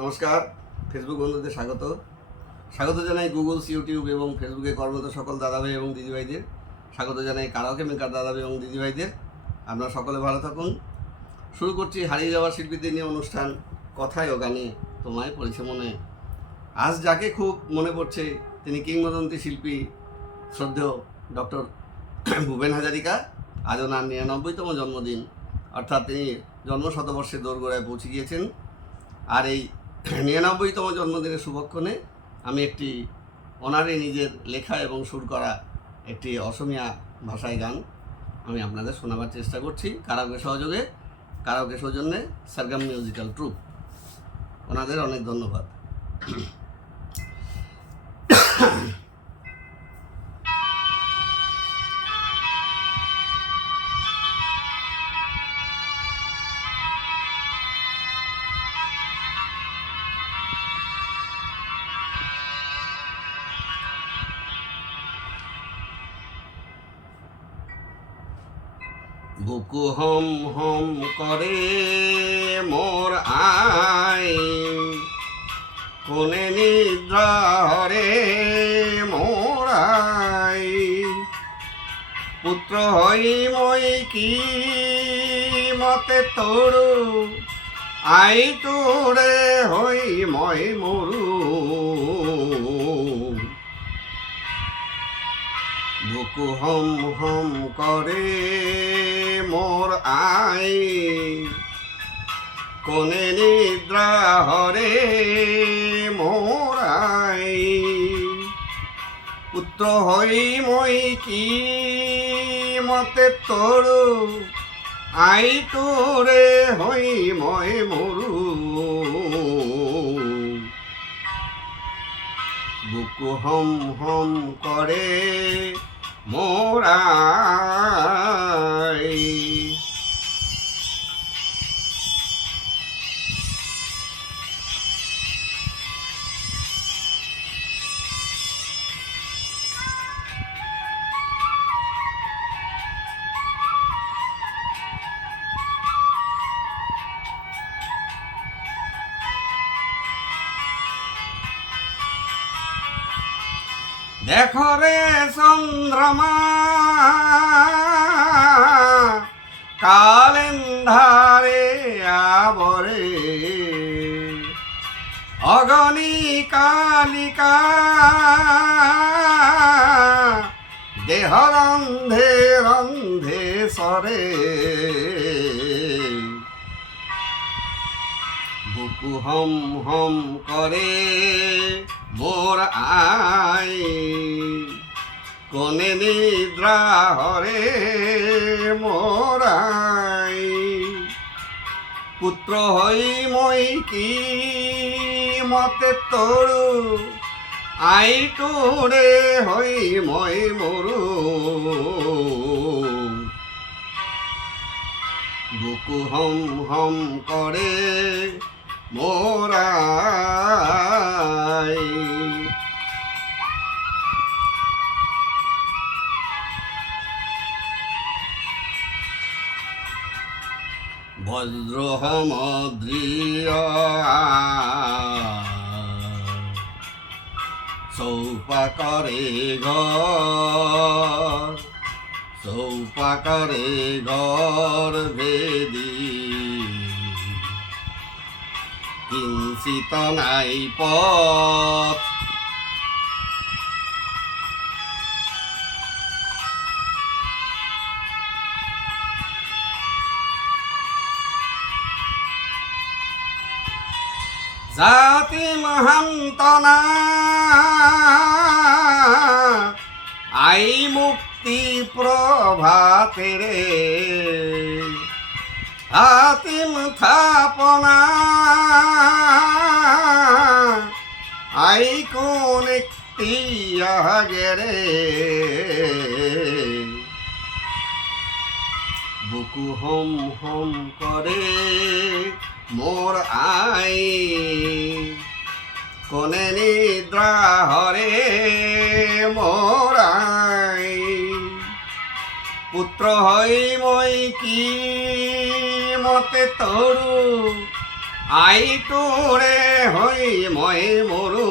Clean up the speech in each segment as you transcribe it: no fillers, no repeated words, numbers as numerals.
নমস্কার, ফেসবুক বন্ধুদের স্বাগত জানাই গুগলস, ইউটিউব এবং ফেসবুকে কর্মরত সকল দাদাভাই এবং দিদিভাইদের। স্বাগত জানাই কারাওকে মেকার দাদাভাই এবং দিদিভাইদের। আপনারা সকলে ভালো থাকুন। শুরু করছি হারিয়ে যাওয়া শিল্পীদের নিয়ে অনুষ্ঠান কথায় ও গানে তোমায় পড়েছে মনে। আজ যাকে খুব মনে পড়ছে তিনি কিংবদন্তি শিল্পী শ্রদ্ধেয় ডক্টর ভূপেন হাজারিকা। আজ ওনার ৯৯তম জন্মদিন, অর্থাৎ তিনি জন্মশতবর্ষের দোরগোড়ায় পৌঁছে গিয়েছেন। আর এই ৯৯তম জন্মদিনের শুভক্ষণে আমি একটি ওনারই নিজের লেখা এবং সুর করা একটি অসমীয়া ভাষায় গান আমি আপনাদের শোনাবার চেষ্টা করছি কারাওকে সহযোগে, কারাওকে সৌজন্যে সারগাম মিউজিক্যাল ট্রুপ। ওনাদের অনেক ধন্যবাদ। বুকু হম হম করে মোর আই, কোনে নিদ্রা হরে মোর আই, পুত্র হই মই কি মতে তোরু, আই তোরে হই মই মরু। বুকু হম হম করে মোর আই, কোনে নিদ্রা হরে মোর আই, পুত্র হই মই কি মতে তোরু, আই তোরে হই মই মরু। বুকু হম হম করে মোর আই। দেখো রে চন্দ্রমা কালেন্ধারে আবরে, অগণি কালিকা দেহ রন্ধে রন্ধে সরে। বুকু হম হম করে মোর আই, কোনে নিদ্রা হরে মোর আই, পুত্র হই মই কি মতে তোরু, আই তোরে হই মই মরু। বুকু হম হম করে মোর আই। বজ্র সমদ্রিয় চৌপাকরে ঘর, চৌপাকরে ঘর ভেদি, কিঞ্চিত নাই পথ, জাতি মহান্তনা আই মুক্তি প্রভাতে রে, আতিম থাপনা আই কোন একটি আগেরে। বুকু হম হম করে মোর আই, কোনে নিদ্রা হরে মোর আই, পুত্র হই মই কি মতে তরু আই তোরে হই ময়ে মরু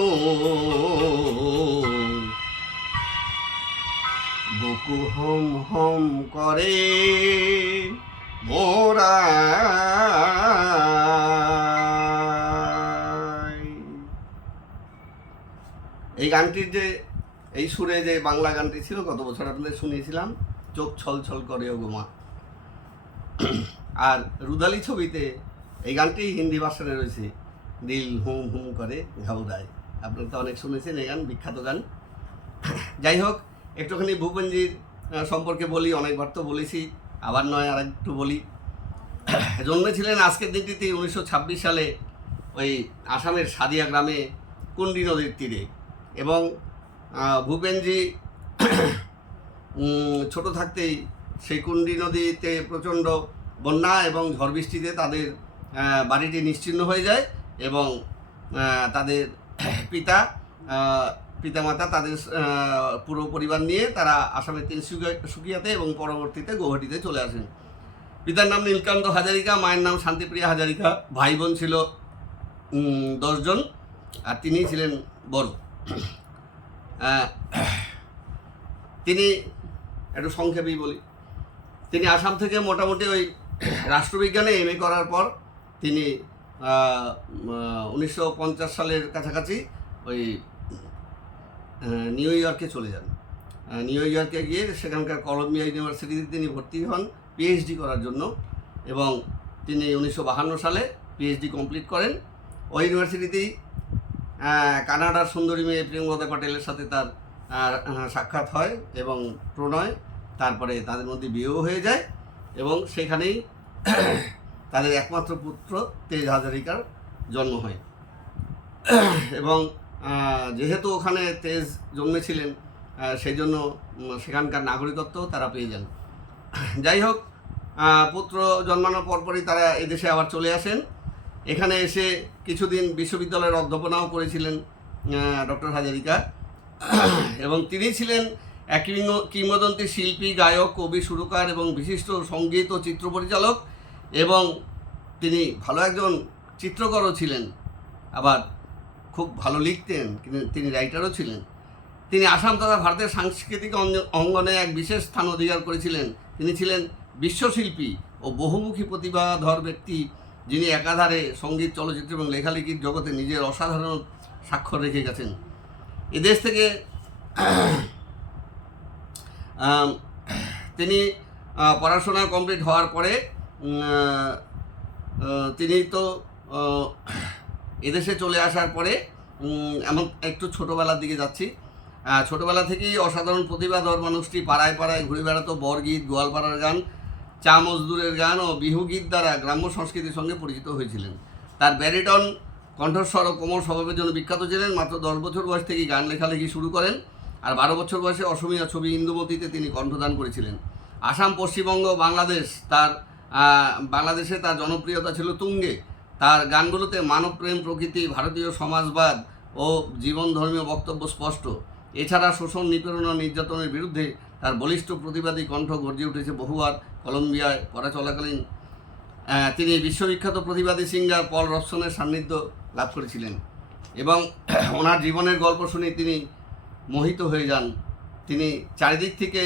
বুকু হম হম করে মোরা। এই গানটির যে এই সুরে যে বাংলা গানটি ছিল গত বছর আপনাদের শুনিয়েছিলাম, চোখ ছল ছল করে ও গোমা। আর রুদালি ছবিতে এই গানটি হিন্দি ভার্সনে রয়েছে, দিল হুম হুম করে ঘাউড়ায়। আপনারা তো অনেক শুনেছেন এই গান, বিখ্যাত গান। যাই হোক, একটুখানি ভূপেনজির সম্পর্কে বলি, অনেকবার তো বলেছি, আবার নয় আর একটু বলি। জন্মেছিলেন আজকের দিনটিতে 1926 সালে ওই আসামের সাদিয়া গ্রামে কুন্ডি নদীর তীরে। এবং ভূপেনজি ছোট থাকতেই সেই কুন্ডি নদীতে প্রচণ্ড বন্যা এবং ঝড় বৃষ্টিতে তাদের বাড়িটি নিশ্চিহ্ন হয়ে যায় এবং তাদের পিতামাতা তাদের পুরো পরিবার নিয়ে তারা আসামের তিনসুকিয়াতে এবং পরবর্তীতে গৌহাটিতে চলে আসেন। পিতার নাম নীলকান্ত হাজারিকা, মায়ের নাম শান্তিপ্রিয়া হাজারিকা। ভাই বোন ছিল 10 জন, আর তিনি ছিলেন বড়। তিনি একটু সংক্ষেপেই বলি, তিনি আসাম থেকে মোটামুটি ওই রাষ্ট্রবিজ্ঞানে MA করার পর তিনি 1950 সালের কাছাকাছি ওই নিউ ইয়র্কে চলে যান। নিউ ইয়র্কে গিয়ে সেখানকার কলম্বিয়া ইউনিভার্সিটিতে তিনি ভর্তি হন PhD করার জন্য, এবং তিনি 1952 সালে PhD কমপ্লিট করেন। ওই ইউনিভার্সিটিতেই কানাডার সুন্দরী মেয়ে প্রেমলতা প্যাটেলের সাথে তার সাক্ষাৎ হয় এবং প্রণয়, তারপরে তাদের মধ্যে বিয়েও হয়ে যায় এবং সেখানেই তাদের একমাত্র পুত্র তেজ হাজারিকার জন্ম হয়। এবং যেহেতু ওখানে তেজ জন্মেছিলেন সেই জন্য সেখানকার নাগরিকত্ব তারা পেয়ে যান। যাই হোক, পুত্র জন্মানোর পরপরই তারা এদেশে আবার চলে আসেন। এখানে এসে কিছুদিন বিশ্ববিদ্যালয়ের অধ্যাপনাও করেছিলেন ডক্টর হাজারিকা, এবং তিনি ছিলেন এক কিংবদন্তি শিল্পী, গায়ক, কবি, সুরকার এবং বিশিষ্ট সঙ্গীত ও চিত্র পরিচালক, এবং তিনি ভালো একজন চিত্রকরও ছিলেন, আবার খুব ভালো লিখতেন, তিনি রাইটারও ছিলেন। তিনি আসাম তথা ভারতের সাংস্কৃতিক অঙ্গনে এক বিশেষ স্থান অধিকার করেছিলেন। তিনি ছিলেন বিশ্বশিল্পী ও বহুমুখী প্রতিভাধর ব্যক্তি, যিনি একাধারে সঙ্গীত, চলচ্চিত্র এবং লেখালেখির জগতে নিজের অসাধারণ স্বাক্ষর রেখে গেছেন। এদেশ থেকে তিনি পড়াশোনা কমপ্লিট হওয়ার পরে তিনি তো এদেশে চলে আসার পরে এমন একটু ছোটোবেলার দিকে যাচ্ছি। ছোটোবেলা থেকেই অসাধারণ প্রতিভাধর মানুষটি পাড়ায় পাড়ায় ঘুরে বেড়াতো। বরগীত, গোয়ালপাড়ার গান, চা মজদুরের গান ও বিহুগীত দ্বারা গ্রাম্য সংস্কৃতির সঙ্গে পরিচিত হয়েছিলেন। তার ব্যারিটন কণ্ঠস্বর ও কোমল স্বভাবের জন্য বিখ্যাত ছিলেন। মাত্র 10 বছর বয়স থেকেই গান লেখালেখি শুরু করেন, আর 12 বছর বয়সে অসমীয়া ছবি ইন্দুমতিতে তিনি কণ্ঠদান করেছিলেন। আসাম, পশ্চিমবঙ্গ, বাংলাদেশে তার জনপ্রিয়তা ছিল তুঙ্গে। তার গানগুলোতে মানবপ্রেম, প্রকৃতি, ভারতীয় সমাজবাদ ও জীবন ধর্মীয় বক্তব্য স্পষ্ট। এছাড়া শোষণ, নিপীড়ন ও নির্যাতনের বিরুদ্ধে তার বলিষ্ঠ প্রতিবাদী কণ্ঠ গর্জে উঠেছে বহুবার। কলম্বিয়ায় পড়া চলাকালীন তিনি বিশ্ববিখ্যাত প্রতিবাদী সিঙ্গার পল রবসনের সান্নিধ্য লাভ করেছিলেন এবং ওনার জীবনের গল্প শুনে তিনি মোহিত হয়ে যান। তিনি চারিদিক থেকে,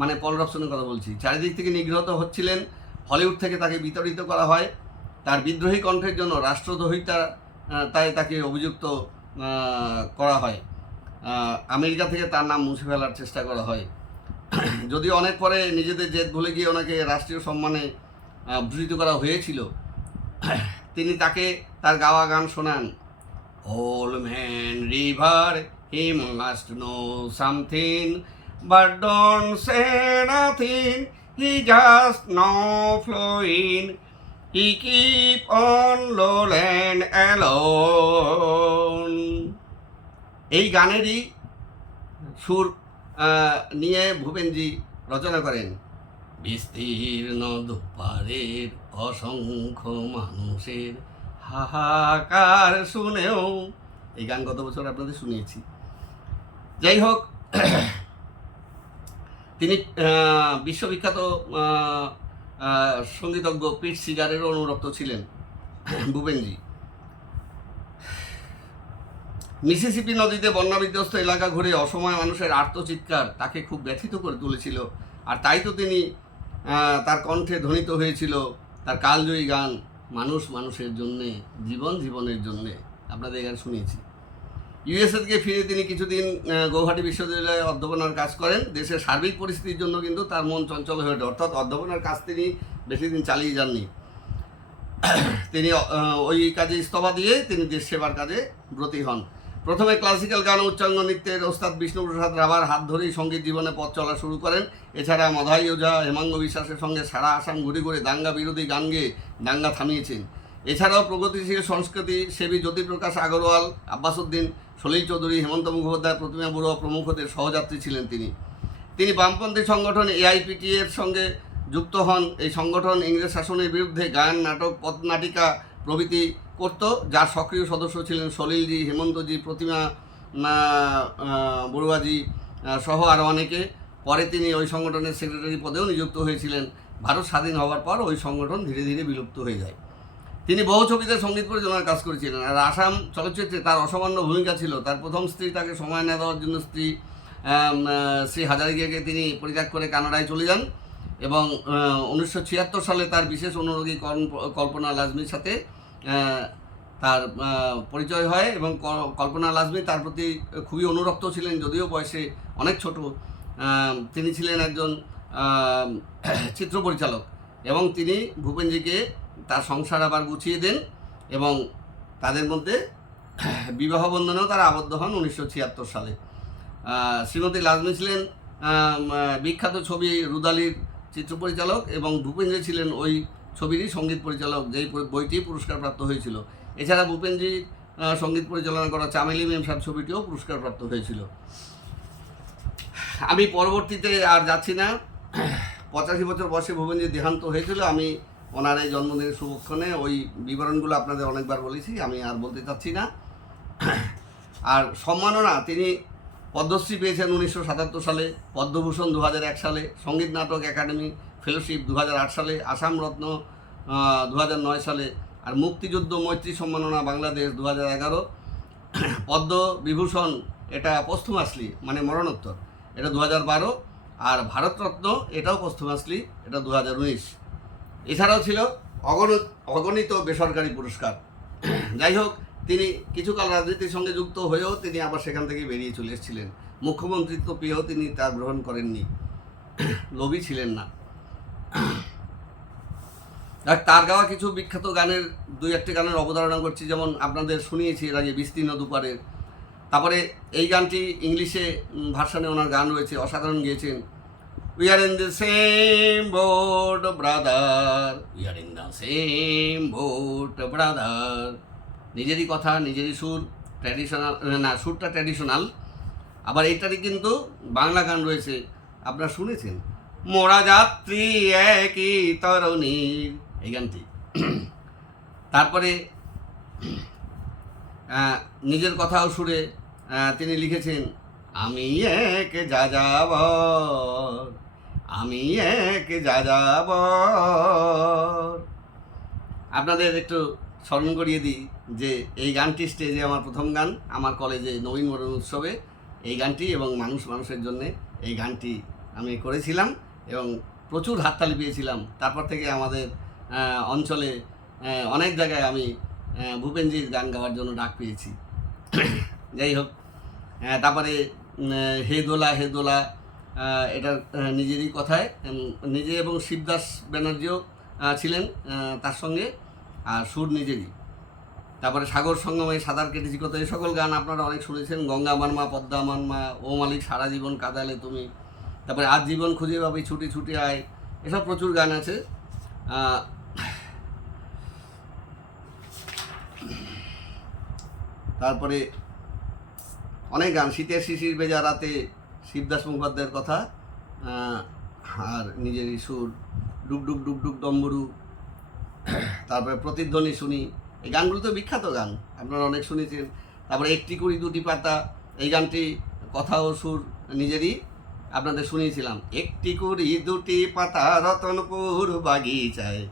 মানে পল রবসনের কথা বলছি, চারিদিক থেকে নিগৃহীত হচ্ছিলেন। হলিউড থেকে তাকে বিতাড়িত করা হয়। তার বিদ্রোহী কণ্ঠের জন্য রাষ্ট্রদ্রোহিতা তাকে অভিযুক্ত করা হয়। আমেরিকা থেকে তার নাম মুছে ফেলার চেষ্টা করা হয়। যদিও অনেক পরে নিজেদের জেদ ভুলে গিয়ে ওনাকে রাষ্ট্রীয় সম্মানে ভূষিত করা হয়েছিল, তিনি তাকে তার গাওয়া গান শোনান। Old man river, he must know something, but don't say nothing, he just now flowing, he keep on lowland alone. এই গানেরই সুর নিয়ে ভূপেনজি রচনা করেন। বিস্তীর্ণ দুপারের অসংখ্য মানুষের হাহাকার শুনেও, এই গান গত বছর আপনাদের শুনিয়েছি। যাই হোক, তিনি বিশ্ববিখ্যাত সঙ্গীতজ্ঞ পিট সিগারেরও অনুরক্ত ছিলেন। ভূপেনজি। মিসিসিপি নদীতে বন্যা বিধ্বস্ত এলাকা ঘুরে অসময় মানুষের আর্তচিৎকার তাকে খুব ব্যথিত করে তুলেছিল, আর তাই তো তিনি তার কণ্ঠে ধ্বনিত হয়েছিল তার কালজয়ী গান মানুষ মানুষের জন্যে, জীবন জীবনের জন্যে। আপনাদের গান শুনিয়েছি। ইউএসএ থেকে ফিরে তিনি কিছুদিন গৌহাটি বিশ্ববিদ্যালয়ে অধ্যাপনার কাজ করেন। দেশের সার্বিক পরিস্থিতির জন্য কিন্তু তার মন চঞ্চল হয়ে ওঠে, অর্থাৎ অধ্যাপনার কাজ তিনি বেশি দিন চালিয়ে যাননি। তিনি ওই কাজে ইস্তফা দিয়ে তিনি দেশ সেবার কাজে ব্রতী হন। প্রথমে ক্লাসিক্যাল গান উচ্চাঙ্গ নৃত্যের ওস্তাদ বিষ্ণুপ্রসাদ রাভার হাত ধরেই সঙ্গীত জীবনে পথ চলা শুরু করেন। এছাড়া মাধাই ওঝা, হেমাঙ্গ বিশ্বাসের সঙ্গে সারা আসাম ঘুরে ঘুরে দাঙ্গা বিরোধী গান গেয়ে দাঙ্গা থামিয়েছেন। এছাড়াও প্রগতিশীল সংস্কৃতি সেবী জ্যোতিপ্রকাশ আগরওয়াল, আব্বাসউদ্দিন, সলিল চৌধুরী, হেমন্ত মুখোপাধ্যায়, প্রতিমা বড়ুয়া প্রমুখদের সহযাত্রী ছিলেন তিনি বামপন্থী সংগঠন এআইপিটি এর সঙ্গে যুক্ত হন। এই সংগঠন ইংরেজ শাসনের বিরুদ্ধে গান, নাটক, পথনাটিকা প্রভৃতি করত, যার সক্রিয় সদস্য ছিলেন সলিলজি, হেমন্তজি, প্রতিমা বড়ুয়াজি সহ আরও অনেকে। পরে তিনি ওই সংগঠনের সেক্রেটারি পদেও নিযুক্ত হয়েছিলেন। ভারত স্বাধীন হওয়ার পর ওই সংগঠন ধীরে ধীরে বিলুপ্ত হয়ে যায়। তিনি বহু ছবিতে সঙ্গীত পরিচালনার কাজ করেছিলেন। আর আসাম চলচ্চিত্রে তার অসামান্য ভূমিকা ছিল। তার প্রথম স্ত্রী তাকে সময় না দেওয়ার জন্য শ্রী হাজারিকাকে তিনি পরিত্যাগ করে কানাডায় চলে যান এবং 1976 সালে তার বিশেষ অনুরাগী কল্পনা লাজমির সাথে তার পরিচয় হয় এবং কল্পনা লাজমি তার প্রতি খুবই অনুরক্ত ছিলেন, যদিও বয়সে অনেক ছোট। তিনি ছিলেন একজন চিত্র পরিচালক এবং তিনি ভূপেনজিকে তার সংসার আবার গুছিয়ে দেন এবং তাদের মধ্যে বিবাহ বন্ধনেও তারা আবদ্ধ হন 1976 সালে। শ্রীমতী লাজমি ছিলেন বিখ্যাত ছবি রুদালির চিত্র পরিচালক এবং ভূপেনজি ছিলেন ওই ছবিরই সঙ্গীত পরিচালক, যেই বইটি পুরস্কারপ্রাপ্ত হয়েছিল। এছাড়া ভূপেনজি সঙ্গীত পরিচালনা করা চামেলি মেমসাহেব ছবিটিও পুরস্কারপ্রাপ্ত হয়েছিল। আমি পরবর্তীতে আর যাচ্ছি না। 85 বছর বয়সে ভূপেনজির দেহান্ত হয়েছিল। আমি ওনার এই জন্মদিনের শুভক্ষণে ওই বিবরণগুলো আপনাদের অনেকবার বলেছি, আমি আর বলতে চাচ্ছি না। আর সম্মাননা, তিনি পদ্মশ্রী পেয়েছেন 1977 সালে, পদ্মভূষণ 2001 সালে, সঙ্গীত নাটক একাডেমি ফেলোশিপ 2008 সালে, আসাম রত্ন 2009 সালে, আর মুক্তিযুদ্ধ মৈত্রী সম্মাননা বাংলাদেশ 2011, পদ্মবিভূষণ এটা পোস্টমাসলি মানে মরণোত্তর, এটা 2012, আর ভারতরত্ন এটাও পোস্টমাসলি, এটা 2019। এছাড়াও ছিল অগণিত বেসরকারি পুরস্কার। যাই হোক, তিনি কিছুকাল রাজনীতির সঙ্গে যুক্ত হয়েও তিনি আবার সেখান থেকে বেরিয়ে চলে এসেছিলেন। মুখ্যমন্ত্রিত্ব পেয়েও তিনি তা গ্রহণ করেননি, লোভী ছিলেন না। আর তার গাওয়া কিছু বিখ্যাত গানের 2-1টি গানের অবতারণা করছি, যেমন আপনাদের শুনিয়েছি এর আগে বিস্তীর্ণ দুপারের। তারপরে এই গানটি ইংলিশে ভার্সনে ওনার গান রয়েছে, অসাধারণ গিয়েছেন। We are in the same boat, brother. We are in the same boat, brother. নিজেরই কথা, নিজেরই সুর, ট্র্যাডিশনাল না, সুরটা ট্র্যাডিশনাল। আবার এইটারই কিন্তু বাংলা গান রয়েছে, আপনারা শুনেছেন, মোরা যাত্রী একই তরুণীর, এই গানটি। তারপরে নিজের কথাও সুরে তিনি লিখেছেন, আমি এক যাযাবর, আমি এক যাযাবর। আপনাদের একটু স্মরণ করিয়ে দিই যে এই গানটি স্টেজে আমার প্রথম গান, আমার কলেজে নবীনবরণ উৎসবে এই গানটি এবং মানুষ মানুষের জন্যে এই গানটি আমি করেছিলাম এবং প্রচুর হাততালি পেয়েছিলাম। তারপর থেকে আমাদের অঞ্চলে অনেক জায়গায় আমি ভূপেনজির গান গাওয়ার জন্য ডাক পেয়েছি। যাই হোক, তারপরে হে দোলা হে দোলা, এটা নিজেরই কথায়, নিজে এবং শিবদাস ব্যানার্জিও ছিলেন তার সঙ্গে, আর সুর নিজেরই। তারপরে সাগর সঙ্গমে সাঁতার কেটেছি কত, এই সকল গান আপনারা অনেক শুনেছেন। গঙ্গা আমার মা, পদ্মা আমার মা, ও মালিক সারা জীবন কাঁদালে তুমি, তারপরে আজ জীবন খুঁজে পাবি, ছুটি ছুটি আয়, এসব প্রচুর গান আছে। তারপরে অনেক গান, শীতের শিশির ভেজা রাতে, শিবদাস মুখোপাধ্যায়ের কথা, আর নিজেরই সুর, ডুব ডুব ডুব ডুব ডম্বরু, তারপরে প্রতিধ্বনি শুনি, এই গানগুলো তো বিখ্যাত গান, আপনারা অনেক শুনেছেন। তারপরে একটি কুড়ি দুটি পাতা, এই গানটি কথা ও সুর নিজেরই, আপনাদের শুনিয়েছিলাম। একটি কুড়ি দুটি পাতা রতনপুর বাগিচায়,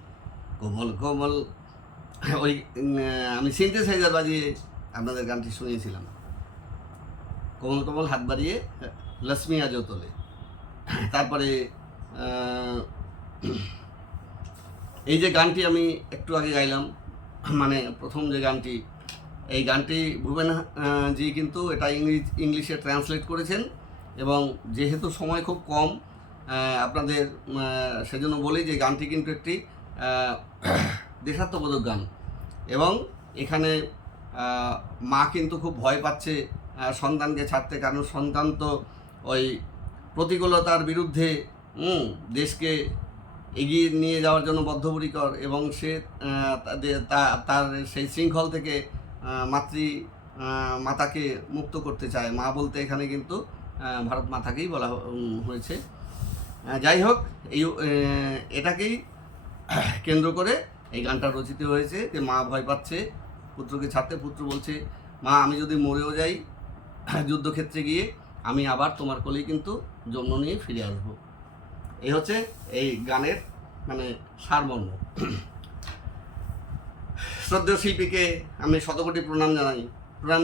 কোমল কোমল ওই আমি সিনথেসাইজার বাজিয়ে আপনাদের গানটি শুনিয়েছিলাম, কোমল কোমল হাত বাড়িয়ে লক্ষ্মী আজও তোলে। তারপরে এই যে গানটি আমি একটু আগে গাইলাম, মানে প্রথম যে গানটি, এই গানটি ভুবেন জি কিন্তু এটা ইংলিশে ট্রান্সলেট করেছেন, এবং যেহেতু সময় খুব কম আপনাদের, সেজন্য বলি যে গানটি কিন্তু একটি দেশাত্মবোধক গান। এবং এখানে মা কিন্তু খুব ভয় পাচ্ছে সন্তানকে ছাড়তে, কারণ সন্তান তো ওই প্রতিকূলতার বিরুদ্ধে দেশকে এগিয়ে নিয়ে যাওয়ার জন্য বদ্ধপরিকর, এবং সে তার সেই শৃঙ্খল থেকে মাতাকে মুক্ত করতে চায়। মা বলতে এখানে কিন্তু ভারত মাতাকেই বলা হয়েছে। যাই হোক, এটাকেই কেন্দ্র করে এই গানটা রচিত হয়েছে, যে মা ভয় পাচ্ছে পুত্রকে ছাড়তে। পুত্র বলছে, মা আমি যদি মরেও যাই যুদ্ধক্ষেত্রে গিয়ে, আমি আবার তোমার কোলেই কিন্তু জন্ম নিয়ে ফিরে আসব। এই হচ্ছে এই গানের মানে সারমর্ম। শ্রদ্ধেয় শিল্পীকে আমি শতকোটি প্রণাম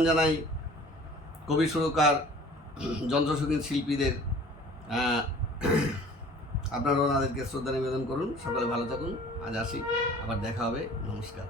জানাই কবি সুরকার যন্ত্রসঙ্গীত শিল্পীদের। আপনারা ওনাদেরকে শ্রদ্ধা নিবেদন করুন। সকলে ভালো থাকুন। আজ আসি, আবার দেখা হবে। নমস্কার।